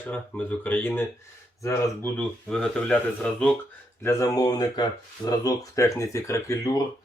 вечора. Ми з України. Зараз буду виготовляти зразок для замовника. Зразок в техніці кракелюр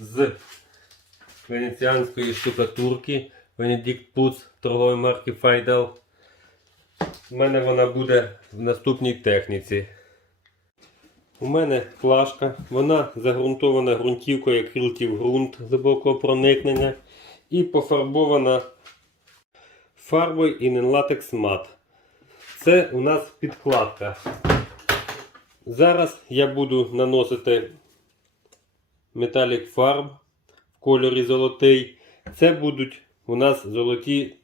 з венеціанської штукатурки Benedict Putz торгової марки Faidal. У мене вона буде в наступній техніці. У мене плашка, вона загрунтована ґрунтівкою акрилтів ґрунт глибокого проникнення і пофарбована фарбою Latex Matte. Це у нас підкладка. Зараз я буду наносити металік фарб в кольорі золотий. Це будуть у нас золоті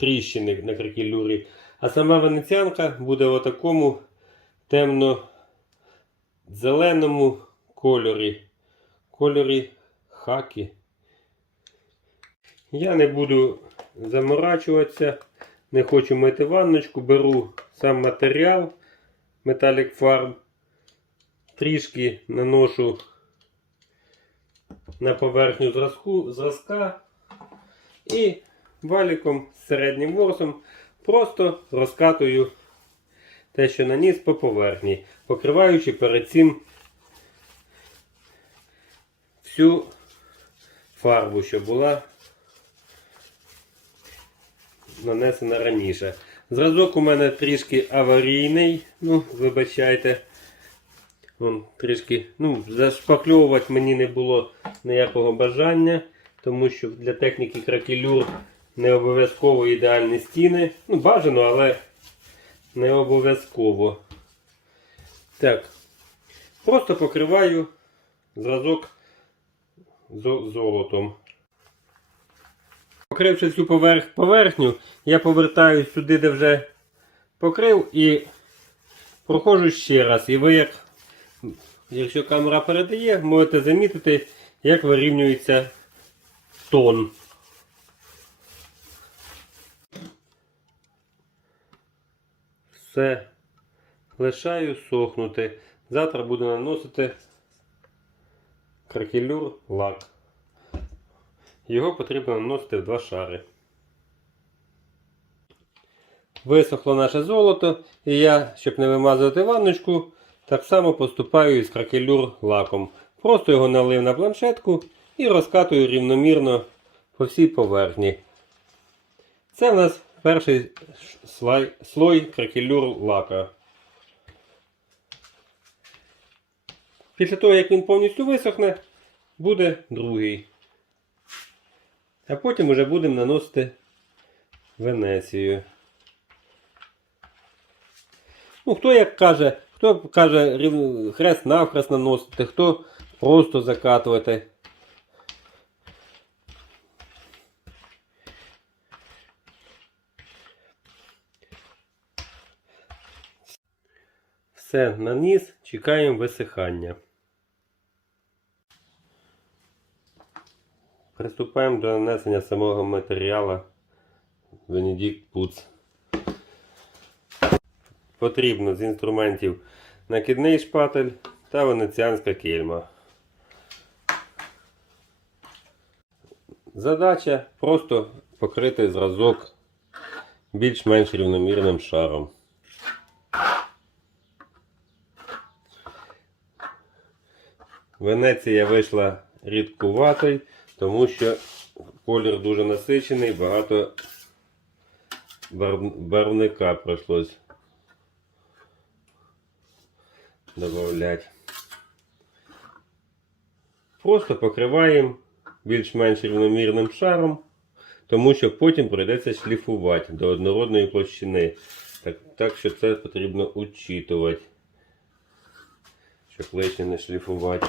тріщини на кракелюрі. А сама венеціанка буде в такому темно-зеленому кольорі. Кольорі хакі. Я не буду заморачуватися, не хочу мити ванночку, беру сам матеріал Metallic Farb, трішки наношу на поверхню зразку, зразка і валіком з середнім ворсом просто розкатую те, що наніс по поверхні, покриваючи перед цим всю фарбу, що була нанесена раніше. Зразок у мене трішки аварійний, ну, вибачайте. Вон, трішки, ну, зашпакльовувати мені не було ніякого бажання, тому що для техніки кракелюр не обов'язково ідеальні стіни. Ну, бажано, але не обов'язково. Так. Просто покриваю зразок зо- золотом. Покривши всю поверх, поверхню, я повертаю сюди, де вже покрив, і проходжу ще раз. І ви, як, якщо камера передає, можете замітити, як вирівнюється тон. Все. Лишаю сохнути. Завтра буду наносити кракелюр лак. Його потрібно наносити в два шари. Висохло наше золото, і я, щоб не вимазувати ванночку, так само поступаю із кракелюр лаком. Просто його налив на планшетку і розкатую рівномірно по всій поверхні. Це в нас перший слой, слой кракелюр лака. Після того, як він повністю висохне, буде другий. А потім вже будемо наносити Венецію. Ну, хто як каже, хто каже хрест навхрест наносити, хто просто закатувати. Все, наніс, чекаємо висихання. Приступаємо до нанесення самого матеріалу Benedict Putz. Потрібно з інструментів накидний шпатель та венеціанська кельма. Задача просто покрити зразок більш-менш рівномірним шаром. Венеція вийшла рідкуватою, тому що колір дуже насичений, багато барвника прийшлось додати. Просто покриваємо більш-менш рівномірним шаром, тому що потім прийдеться шліфувати до однородної площини. Так, так що це потрібно учитувати, щоб лишнє не шліфувати.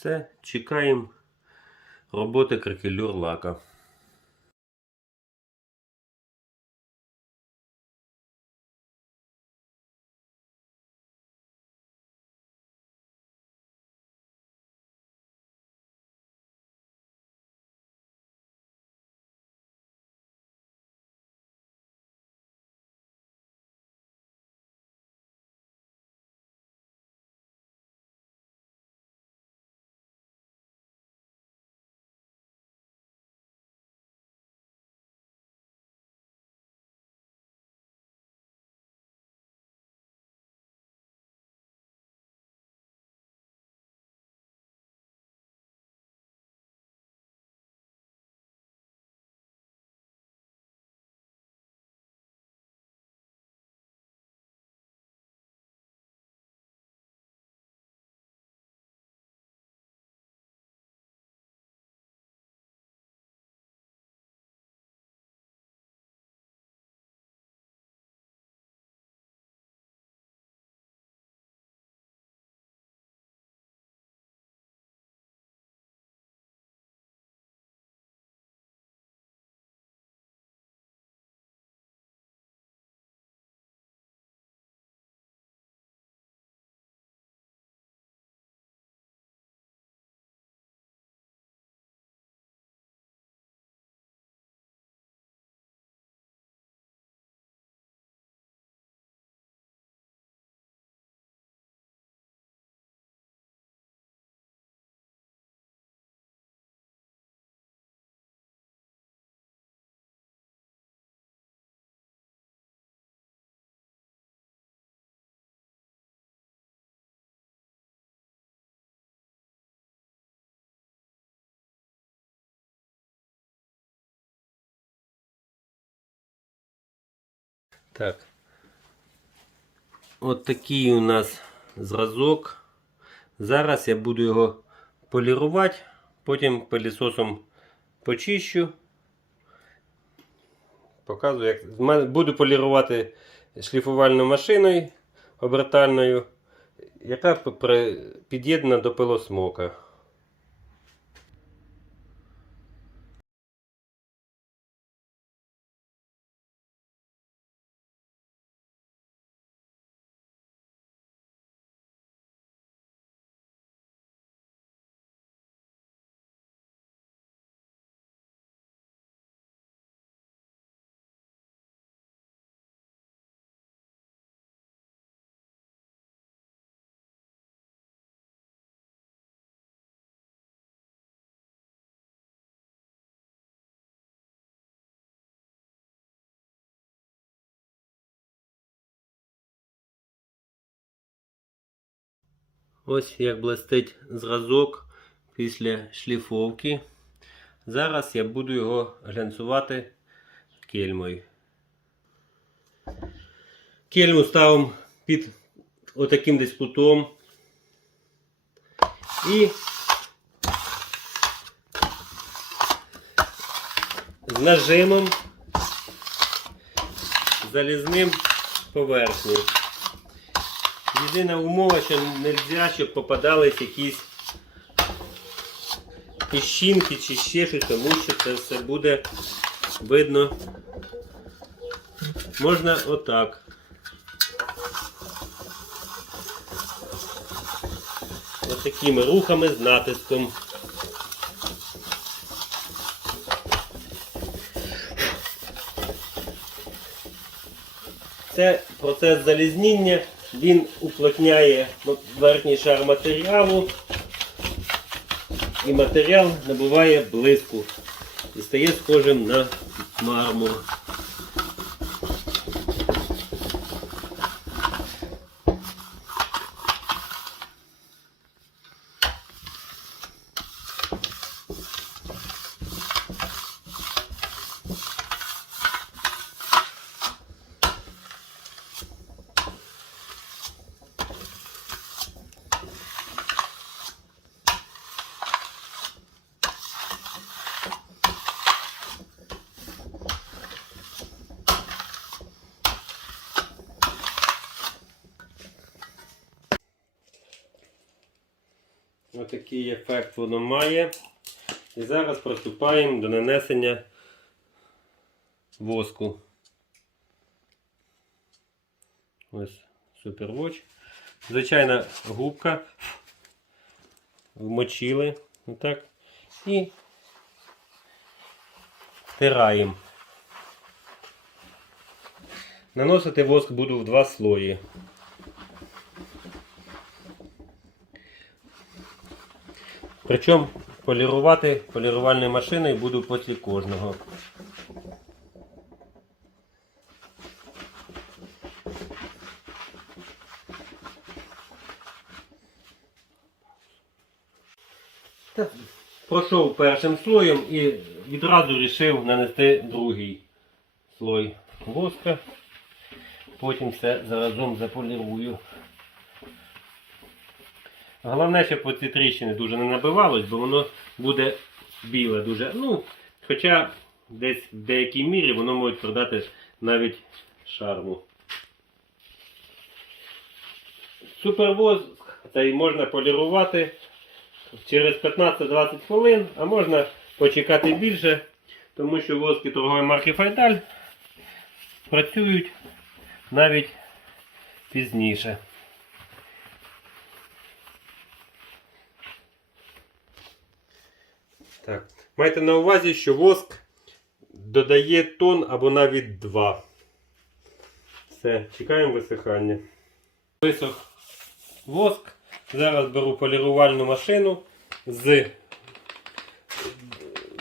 Все, чекаємо роботи кракелюр лака. Так. От такий у нас зразок. Зараз я буду його полірувати, потім пилісосом почищу. Показую, як буду полірувати шліфувальною машиною обертальною, яка під'єднана до пилосмока. Ось як блистить зразок після шліфовки. Зараз я буду його глянцювати кельмою. Кельму ставимо під отаким десь кутом. І з нажимом залізним поверхню. Єдина умова, що не можна, щоб попадались якісь піщинки чи ще щось, тому що це все буде видно. Можна отак. Ось такими рухами з натиском. Це процес залізніння, він уплотняє верхній шар матеріалу і матеріал набуває блиску і стає схожим на мармур. Отакий ефект воно має. І зараз приступаємо до нанесення воску. Ось супервоч. Звичайна губка. Вмочили. Отак. І втираємо. Наносити воск буду в два слої. Причому полірувати полірувальною машиною буду після кожного. Так, Пройшов першим слоєм і відразу вирішив нанести другий слой воска. Потім все заразом заполірую. Головне, щоб оці тріщини дуже не набивалось, бо воно буде біле дуже. Ну, хоча десь в деякій мірі воно може продати навіть шарму. Супервоз цей можна полірувати через 15-20 хвилин, а можна почекати більше, тому що воски торгової марки Файдаль працюють навіть пізніше. Так. Майте на увазі, що воск додає тон або навіть два. Все, чекаємо висихання. Висох воск. Зараз беру полірувальну машину з,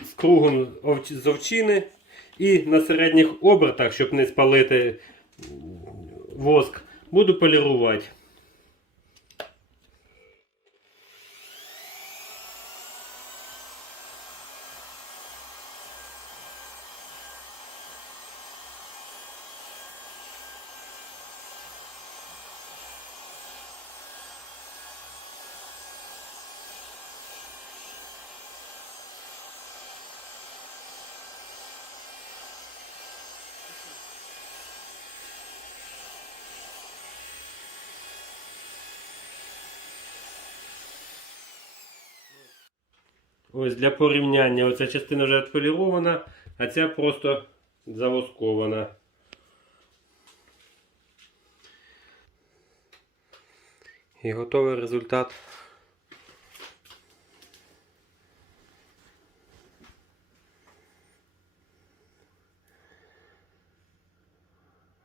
з кругом з овчини і на середніх обертах, щоб не спалити воск, буду полірувати. Ось для порівняння оця частина вже відполірована, а ця просто завоскована. І готовий результат.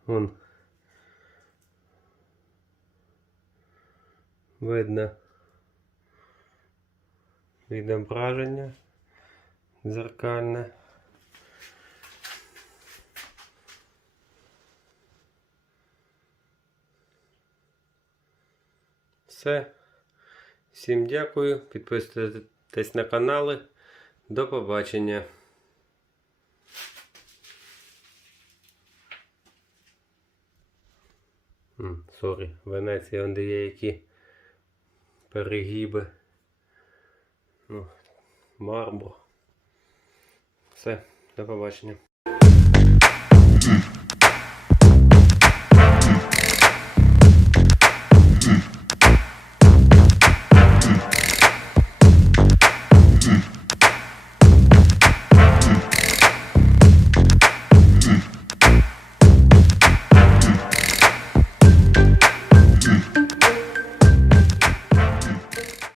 Вон. Видно відображення дзеркальне. Все. Всім дякую. Підписуйтесь на канали. До побачення. Сорі, Венеція, де є які перегіби. Ну, мармур. Все, до побачення.